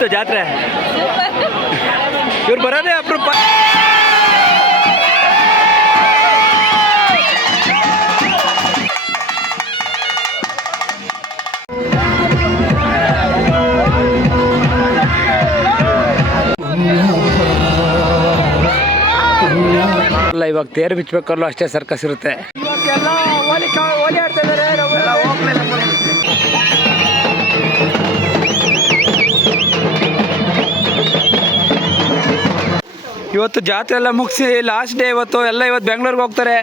ಹೆಂಗಿತ್ತು ಜಾತ್ರೆ? ಇವ್ರು ಬರೋದೇ ಅಪರೂಪ. ಇವಾಗ ತೇರು ಬಿಚ್ಚಬೇಕಲ್ಲೂ ಅಷ್ಟೇ ಸರ್ಕಸ್ ಇರುತ್ತೆ. ಇವತ್ತು ಜಾತ್ರೆ ಎಲ್ಲ ಮುಗಿಸಿ ಲಾಸ್ಟ್ ಡೇ ಇವತ್ತು. ಎಲ್ಲ ಇವತ್ತು ಬೆಂಗಳೂರಿಗೆ ಹೋಗ್ತಾರೆ.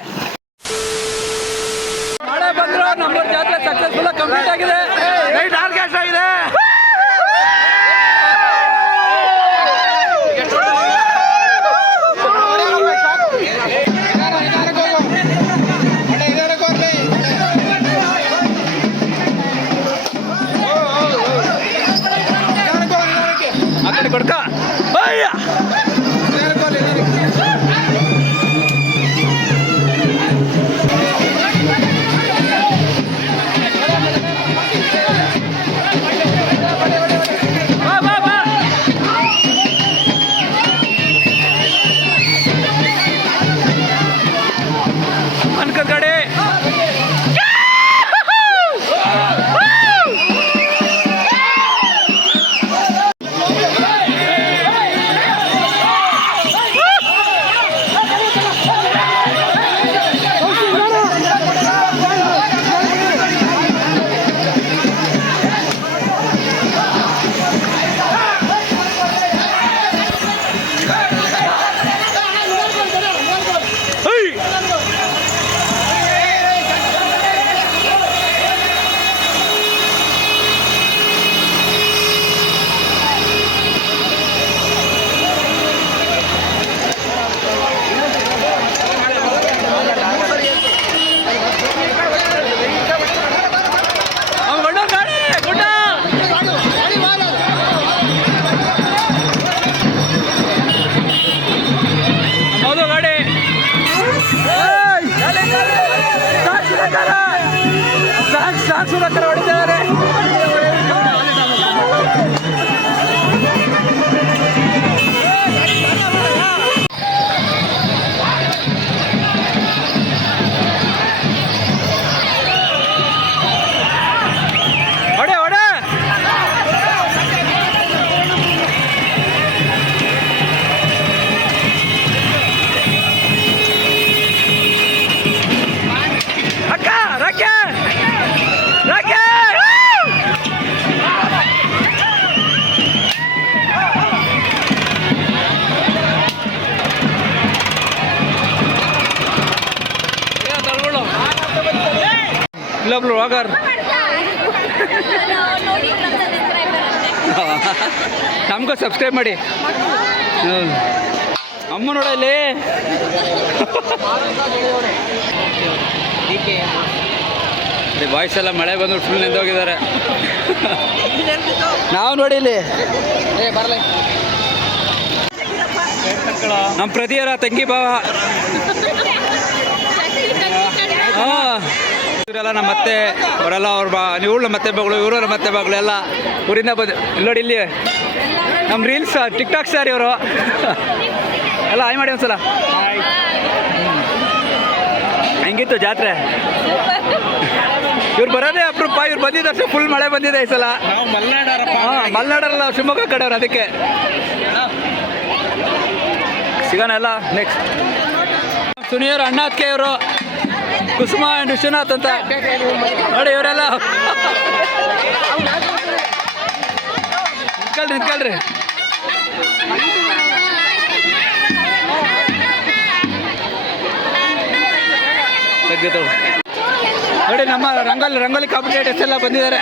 ನಾಳೆ ಬಂದ್ರು ನಮ್ಮ ಜಾತ್ರೆ ಸಕ್ಸಸ್ಫುಲ್ ಕಂಪ್ಲೀಟ್ ಆಗಿದೆ. ಆರ್ಕೆಸ್ಟ್ರಾ ಆಗಿದೆ. ಆ ಕಡೆ ಕೊಡ್ಕ ಸುರಕರ ಹೊಡಿದ್ದಾರೆ. ಬ್ಲಾಗರ್ ನಮಗೂ ಸಬ್ಸ್ಕ್ರೈಬ್ ಮಾಡಿ. ಅಮ್ಮ ನೋಡಲ್ಲಿ ಬಾಯ್ಸ್ ಎಲ್ಲ ಮಳೆ ಬಂದು ಫುಲ್ ನೆಂದೋಗಿದ್ದಾರೆ. ನಾವು ನೋಡಿಲಿ ನಮ್ಮ ಪ್ರತಿಯರ ತಂಗಿ ಭಾವ. ಇವರೆಲ್ಲ ನಮ್ಮ ಮತ್ತೆ ಅವರೆಲ್ಲ ಇವಳು ಮತ್ತೆ ಮಗಳು, ಇವರು ಮತ್ತೆ ಮಗಳು ಎಲ್ಲ ಊರಿಂದ ಬಂದು ನೋಡಿ ಇಲ್ಲಿ ನಮ್ಮ ರೀಲ್ಸ್ ಟಿಕ್ ಟಾಕ್ ಸ್ಟಾರ್ ಇವರು ಎಲ್ಲ ಹಾಯ್ ಮಾಡಿ ಒಂದ್ಸಲ. ಹೆಂಗಿತ್ತು ಜಾತ್ರೆ? ಇವ್ರು ಬರೋದೇ ಅಪರೂಪ. ಇವ್ರು ಬಂದಿದ್ದಷ್ಟು ಫುಲ್ ಮಳೆ ಬಂದಿದೆ ಈ ಸಲ. ಮಲ್ನಾಡಲ್ಲ, ಶಿವಮೊಗ್ಗ ಕಡೆಯವ್ರು. ಅದಕ್ಕೆ ಸಿಗೋಣ ಎಲ್ಲ ನೆಕ್ಸ್ಟ್. ಸುನಿಯವರು ಅಣ್ಣ ಅದಕ್ಕೆ ಇವರು ಕುಸುಮ ಆ್ಯಂಡ್ ವಿಶ್ವನಾಥ್ ಅಂತ ನೋಡಿ. ಇವರೆಲ್ಲ ನಿಂತ್ಕೊಳ್ರಿ. ನೋಡಿ ನಮ್ಮ ರಂಗೋಲಿ ಕಾಂಪಿಟೇಟರ್ಸ್ ಎಲ್ಲ ಬಂದಿದ್ದಾರೆ.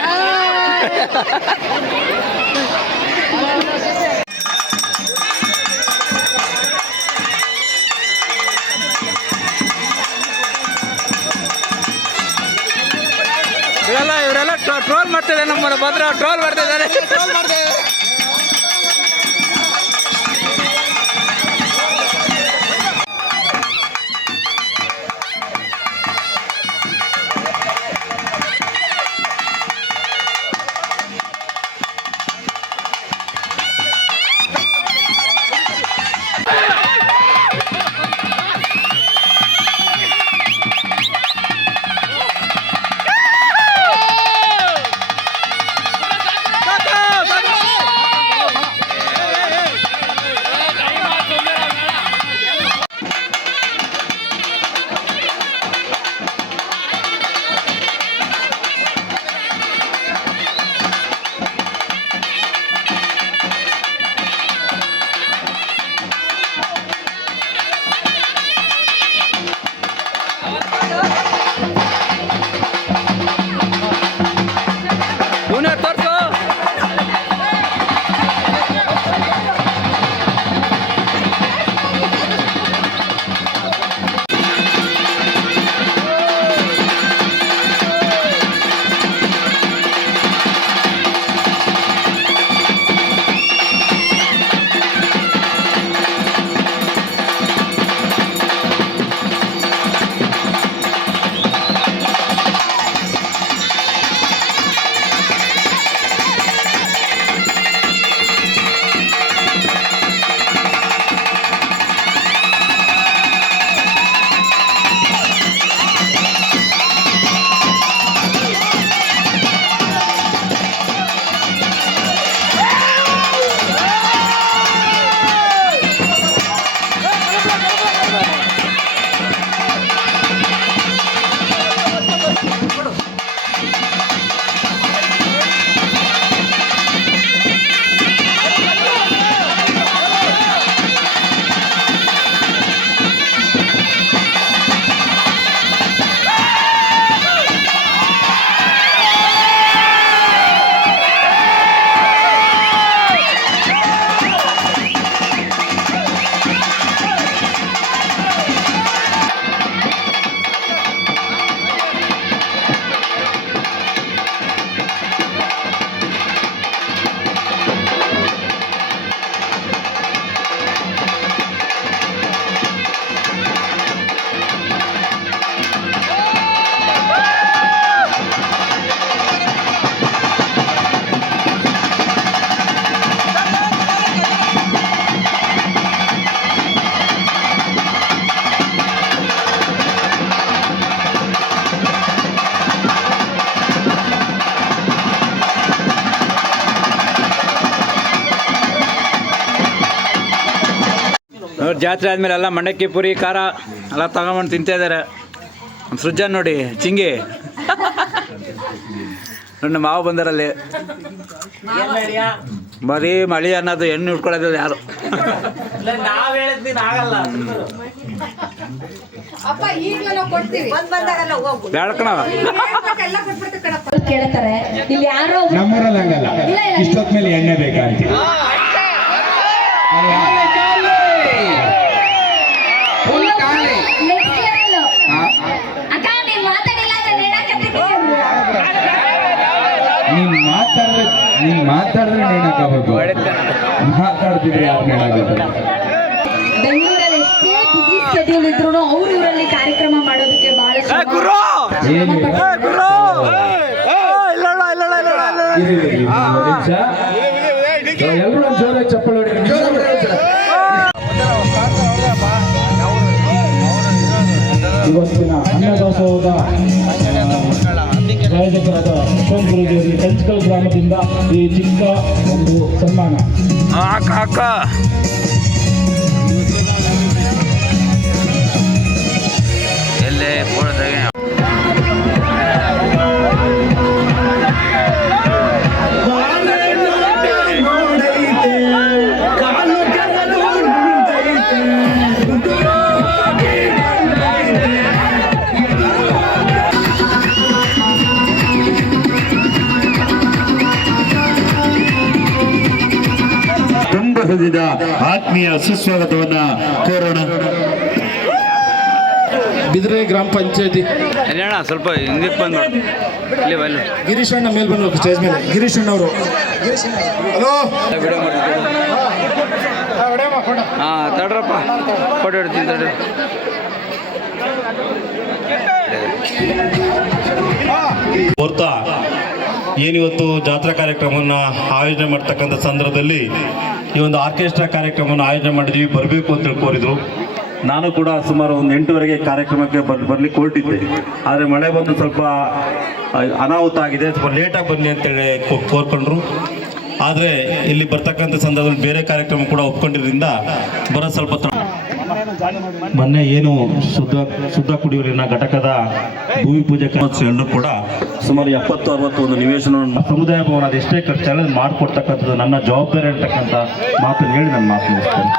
ಇವರೆಲ್ಲ ಟ್ರೋಲ್ ಮಾಡ್ತಿದ್ದಾರೆ. ನಮ್ಮ ಭದ್ರ ಟ್ರೋಲ್ ಮಾಡ್ತಿದ್ದಾರೆ. ಅವ್ರ ಜಾತ್ರೆ ಆದಮೇಲೆ ಎಲ್ಲ ಮಂಡಕ್ಕಿ ಪುರಿ ಖಾರ ಎಲ್ಲ ತಗೊಂಬಂದು ತಿಂತಾಯಿದ್ದಾರೆ. ನಮ್ಮ ಸೃಜನ್ ನೋಡಿ ಚಿಂಗಿ ನನ್ನ ಮಾವು ಬಂದರಲ್ಲಿ ಬರೀ ಮಳಿ ಅನ್ನೋದು ಹೆಣ್ಣು ಹಿಡ್ಕೊಳ್ಳೋದಿಲ್ಲ ಯಾರು. ಬೇಡಕಣ ಕೇಳ್ತಾರೆ ಇಲ್ಲಿ ಯಾರೋ ನಮ್ಮೂರಲ್ಲಿ ಹಂಗಲ್ಲ, ಇಷ್ಟೊತ್ಮೇಲೆ ಎಣ್ಣೆ ಬೇಕಂತ. ನೀನ್ ಮಾತಾಡಿದ್ರೆ ನೇಣಾಕಬೇಕು, ಮಾತಾಡ್ತಿದ್ರೆ ಯಾರು ನೇಣಾಗುತ್ತೆ? ಬೆಂಗಳೂರಲ್ಲಿ ಎಷ್ಟೇ ಬಿಸಿ ಶೆಡ್ಯೂಲ್ ಇದ್ರು ಅವ್ರ ಊರಲ್ಲಿ ಕಾರ್ಯಕ್ರಮ ಮಾಡೋದಕ್ಕೆ ಬಹಳ ಎಲ್ಲರೂ ಒಂದು ಜೋರ ಚಪ್ಪಲ್ ಹೊಡಿ. ಇವತ್ತಿನ ಅನ್ನದಾಸೋಹದ ಪ್ರಾಯೋಜಕರಾದ ಅಶೋಕ್ ಗುರುಜಿಯವರಿಗೆ ಕಂಚಕಲ್ ಗ್ರಾಮದಿಂದ ಈ ಚಿಕ್ಕ ಒಂದು ಸನ್ಮಾನ. ಎಲ್ಲೇ ಆತ್ಮೀಯ ಸುಸ್ವಾಗತವನ್ನ ಕೋರೋಣ. ಬಿದ್ರೆ ಗ್ರಾಮ ಪಂಚಾಯತಿ ಅಣ್ಣ ಸ್ವಲ್ಪ ಹಿಂದಕ್ಕೆ ಬಂದು ಇಲ್ಲಿ ಬಲ್ಲ ಗಿರೀಶ್ ಅಣ್ಣ ಮೇಲೆ ಬಂದು ಸ್ಟೇಜ್ ಮೇಲೆ. ಗಿರೀಶ್ ಅಣ್ಣ ಅವರು ಹಲೋ ಹಾಂ ತಡ್ರಪ್ಪ ಫೋಟೋ ಇಡ್ತೀನಿ ತಡ್ರಿ. ಹೊರ್ತಾ ಏನಿವತ್ತು ಜಾತ್ರಾ ಕಾರ್ಯಕ್ರಮವನ್ನು ಆಯೋಜನೆ ಮಾಡ್ತಕ್ಕಂಥ ಸಂದರ್ಭದಲ್ಲಿ ಈ ಒಂದು ಆರ್ಕೆಸ್ಟ್ರಾ ಕಾರ್ಯಕ್ರಮವನ್ನು ಆಯೋಜನೆ ಮಾಡಿದ್ವಿ, ಬರಬೇಕು ಅಂತೇಳಿ ಕೋರಿದ್ರು. ನಾನು ಕೂಡ ಸುಮಾರು ಒಂದು 8 ಕಾರ್ಯಕ್ರಮಕ್ಕೆ ಬರ್ಲಿಕ್ಕೆ ಹೊರಟಿದ್ದೆ. ಆದರೆ ಮಳೆ ಬಂದು ಸ್ವಲ್ಪ ಅನಾಹುತ ಆಗಿದೆ, ಸ್ವಲ್ಪ ಲೇಟಾಗಿ ಬನ್ನಿ ಅಂತೇಳಿ ಕೋರ್ಕೊಂಡ್ರು. ಆದರೆ ಇಲ್ಲಿ ಬರ್ತಕ್ಕಂಥ ಸಂದರ್ಭದಲ್ಲಿ ಬೇರೆ ಕಾರ್ಯಕ್ರಮ ಕೂಡ ಒಪ್ಕೊಂಡಿರೋದ್ರಿಂದ ಬರೋ ಸ್ವಲ್ಪ ಮೊನ್ನೆ ಏನು ಶುದ್ಧ ಕುಡಿಯುವ ನೀರಿನ ಘಟಕದ ಭೂಮಿ ಪೂಜೆ ಎಲ್ಲರೂ ಕೂಡ ಸುಮಾರು 70-60 ಒಂದು ನಿವೇಶನವನ್ನು ಸಮುದಾಯ ಭವನ ಅದೆಷ್ಟೇ ಖರ್ಚು ಮಾಡಿಕೊಡ್ತಕ್ಕಂಥದ್ದು ನನ್ನ ಜವಾಬ್ದಾರಿ ಅಂತಕ್ಕಂಥ ಮಾತನ್ನು ಹೇಳಿ ನನ್ನ ಮಾತು ಮುಗಿಸ್ತೇನೆ.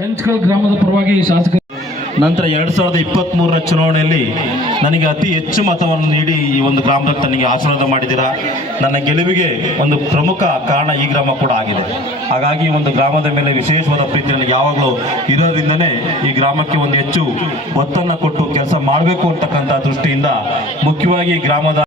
ಕಂಚಕಲ್ ಗ್ರಾಮದ ಪರವಾಗಿ ಶಾಸಕ ನಂತರ 2023ರ ಚುನಾವಣೆಯಲ್ಲಿ ನನಗೆ ಅತಿ ಹೆಚ್ಚು ಮತವನ್ನು ನೀಡಿ ಈ ಒಂದು ಗ್ರಾಮದಲ್ಲಿ ನನಗೆ ಆಶೀರ್ವಾದ ಮಾಡಿದ್ದೀರಾ. ನನ್ನ ಗೆಲುವಿಗೆ ಒಂದು ಪ್ರಮುಖ ಕಾರಣ ಈ ಗ್ರಾಮ ಕೂಡ ಆಗಿದೆ. ಹಾಗಾಗಿ ಒಂದು ಗ್ರಾಮದ ಮೇಲೆ ವಿಶೇಷವಾದ ಪ್ರೀತಿ ನನಗೆ ಯಾವಾಗಲೂ ಇರೋದ್ರಿಂದನೇ ಈ ಗ್ರಾಮಕ್ಕೆ ಒಂದು ಹೆಚ್ಚು ಒತ್ತನ್ನು ಕೊಟ್ಟು ಕೆಲಸ ಮಾಡಬೇಕು ಅಂತಕ್ಕಂಥ ದೃಷ್ಟಿಯಿಂದ ಮುಖ್ಯವಾಗಿ ಈ ಗ್ರಾಮದ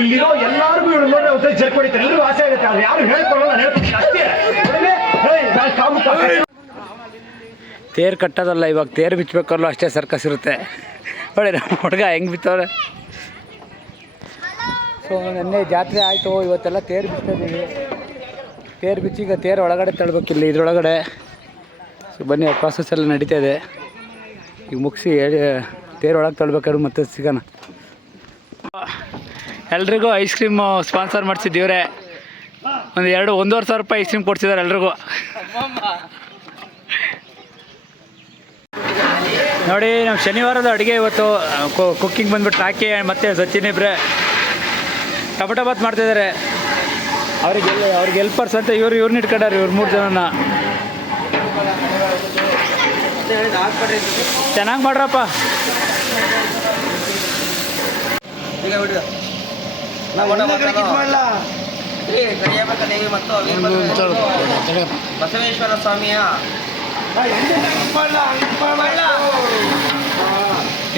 ಇಲ್ಲಿರೋ ಎಲ್ಲರಿಗೂ ಇವಳು ಜರ್ಕೊಡಿತಾರೆ, ಎಲ್ಲರೂ ಆಸೆ ಆಗುತ್ತೆ. ಅವ್ರು ಯಾರು ಹೇಳ್ಕೊಳ್ಳೋಲ್ಲ, ಹೇಳ್ಕೊಡ್ತೀನಿ ಅಷ್ಟೇ. ತೇರು ಕಟ್ಟೋದಲ್ಲ, ಇವಾಗ ತೇರು ಬಿಚ್ಚಬೇಕಲ್ಲ ಅಷ್ಟೇ ಸರ್ಕಸ್ ಇರುತ್ತೆ. ನೋಡಿ ನಮ್ಮ ಹುಡುಗ ಹೆಂಗೆ ಬಿತ್ತವ್ರೆ. ಸೊ ನೆನ್ನೆ ಜಾತ್ರೆ ಆಯಿತು, ಇವತ್ತೆಲ್ಲ ತೇರು ಬಿಚ್ಚಿದ್ದೀವಿ. ತೇರು ಬಿಚ್ಚಿ ಈಗ ತೇರು ಒಳಗಡೆ ತಳ್ಬೇಕಿಲ್ಲ ಇದ್ರೊಳಗಡೆ. ಸೊ ಬನ್ನಿ, ಪ್ರಾಸೆಸ್ ಎಲ್ಲ ನಡೀತಾ ಇದೆ. ಈಗ ಮುಗಿಸಿ ತೇರು ಒಳಗೆ ತಳ್ಬೇಕಾದ್ರು ಮತ್ತೆ ಸಿಗೋಣ. ಎಲ್ರಿಗೂ ಐಸ್ ಕ್ರೀಮು ಸ್ಪಾನ್ಸರ್ ಮಾಡಿಸಿದ್ದೀವ್ರೆ. ಒಂದು 1-1.5 ಸಾವಿರ ರೂಪಾಯಿ ಐಸ್ ಕ್ರೀಮ್ ಕೊಡ್ಸಿದ್ದಾರೆ ಎಲ್ರಿಗೂ. ನೋಡಿ ನಮ್ಮ ಶನಿವಾರದ ಅಡುಗೆ ಇವತ್ತು ಕುಕ್ಕಿಂಗ್ ಬಂದ್ಬಿಟ್ಟು ರಾಕಿ ಮತ್ತು ಸಚಿನ್ ಇಬ್ಬರೇ ಟೊಮಟೊ ಬಾತ್ ಮಾಡ್ತಾಯಿದ್ದಾರೆ. ಅವ್ರಿಗೆ ಹೆಲ್ಪರ್ಸ್ ಅಂತ ಇವ್ರನ್ನ ಇಟ್ಕೊಂಡಾರೆ, 3 ಜನನ. ಚೆನ್ನಾಗಿ ಮಾಡ್ರಪ್ಪ. ಬಸವೇಶ್ವರ ಸ್ವಾಮಿಯ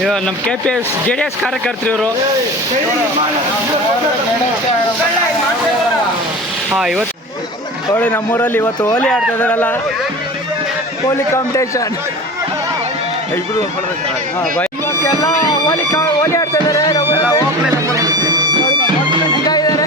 ಇವ ನಮ್ಮ KPS JDS ಕಾರ್ಯಕರ್ತರು ಇವರು. ಹಾಂ, ಇವತ್ತು ನೋಡಿ ನಮ್ಮೂರಲ್ಲಿ ಇವತ್ತು ಹೋಲಿ ಆಡ್ತಾ ಇದ್ದಾರಲ್ಲ, ಹೋಲಿ ಕಾಂಪಿಟೇಷನ್. ಇವತ್ತೆಲ್ಲ ಹೋಲಿ ಆಡ್ತಾ ಇದ್ದಾರೆ. ಹೆಂಗಾಗಿದ್ದಾರೆ?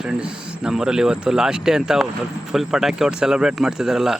ಫ್ರೆಂಡ್ಸ್, ನಮ್ಮೂರಲ್ಲಿ ಇವತ್ತು ಲಾಸ್ಟ್ ಡೇ ಅಂತ ಫುಲ್ ಪಟಾಕಿ ಹೊಟ್ಟು ಸೆಲೆಬ್ರೇಟ್ ಮಾಡ್ತಿದ್ದಾರಲ್ಲ.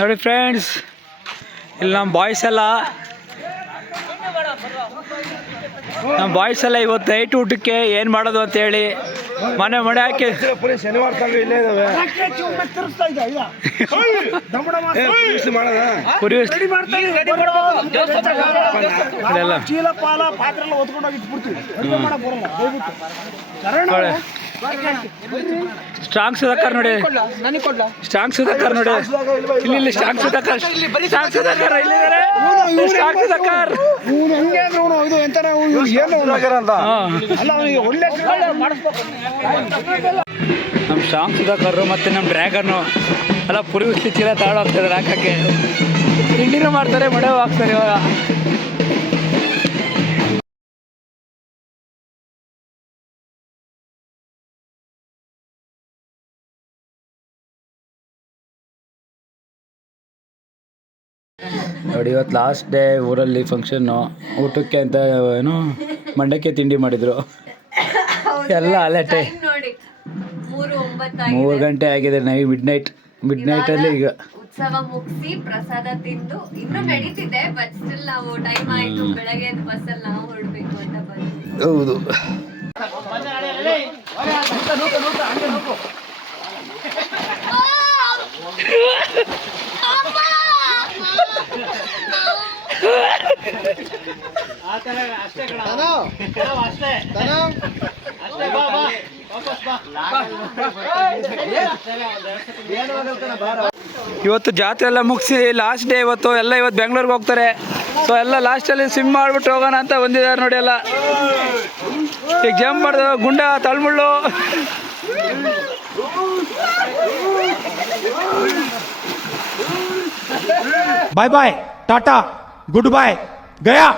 ನೋಡಿ ಫ್ರೆಂಡ್ಸ್, ಇಲ್ಲಿ ನಮ್ಮ ಬಾಯ್ಸ್ ಎಲ್ಲ ಇವತ್ತು ನೈಟ್ ಊಟಕ್ಕೆ ಏನು ಮಾಡೋದು ಅಂತೇಳಿ ಮನೆ ಹಾಕಿ ಶನಿವಾರ ಇಲ್ಲೇ ಇದಾವೆ ಚೀಲ ಪಾಲ ಪಾತ್ರೆ ಎಲ್ಲ ಹೊತ್ಕೊಂಡೋಗಿ ಇಟ್ಬಿಡ್ತೀವಿ. ಸ್ಟ್ರಾಂಗ್ ಸುಧಾಕರ್ ನೋಡಿ, ಸ್ಟ್ರಾಂಗ್ ಸುಧಾಕರ್ ನೋಡಿ, ಇಲ್ಲಿ ಸ್ಟ್ರಾಂಗ್ ಸುಧಾಕರ್ ಇಲ್ಲಿದ್ದಾರೆ. ಸ್ಟ್ರಾಂಗ್ ಸುಧಾಕರ್ ನಮ್ಮ ಸ್ಟ್ರಾಂಗ್ ಸುಧಾಕರ್ ಮತ್ತೆ ನಮ್ಮ ಡ್ರ್ಯಾಗನ್ನು ಎಲ್ಲ ಪುರಿ ಉಸ್ಲಿ ಚೀಲ ತಾಳು ಹೋಗ್ತಾರೆ ಹಾಕಕ್ಕೆ. ತಿಂಡಿನೂ ಮಾಡ್ತಾರೆ, ಮಳೆ ಹಾಕ್ತಾರೆ ಇವಾಗ. ನೋಡಿ ಇವತ್ತು ಲಾಸ್ಟ್ ಡೇ ಊರಲ್ಲಿ ಫಂಕ್ಷನ್ನು. ಊಟಕ್ಕೆ ಅಂತ ಏನು ಮಂಡಕ್ಕಿ ತಿಂಡಿ ಮಾಡಿದರು. ಎಲ್ಲ ಅಲಟೆ. 3 ಗಂಟೆ ಆಗಿದೆ. ಮಿಡ್ ನೈಟಲ್ಲಿ ಈಗ ಉತ್ಸವ ಮುಗಿಸಿ ಪ್ರಸಾದ ತಿಂದು ಇನ್ನು ನಡೀತಿದೆ. ಬಟ್ ಸ್ಟಿಲ್ ನಾವು ಟೈಮ್ ಆಯ್ತು, ಬೆಳಗ್ಗೆ ಬಸ್ಸಲ್ಲಿ ನಾವು ಹೊರಡ್ಬೇಕು ಅಂತ ಬಂದ್ವಿ. ಹೌದು. ಇವತ್ತು ಜಾತ್ರೆ ಎಲ್ಲ ಮುಗಿಸಿ ಲಾಸ್ಟ್ ಡೇ ಇವತ್ತು ಬೆಂಗಳೂರಿಗೆ ಹೋಗ್ತಾರೆ. ಸೊ ಎಲ್ಲ ಲಾಸ್ಟಲ್ಲಿ ಸ್ವಿಮ್ ಮಾಡಿಬಿಟ್ಟು ಹೋಗೋಣ ಅಂತ ಬಂದಿದ್ದಾರೆ ನೋಡಿ. ಎಲ್ಲ ಈಗ ಜಂಪ್ ಮಾಡಿದ ಗುಂಡ ತಳ್ಮುಳ್ಳು. ಬಾಯ್ ಬಾಯ್, ಟಾಟಾ, ಗುಡ್ ಬಾಯ್, ಗಯಾ.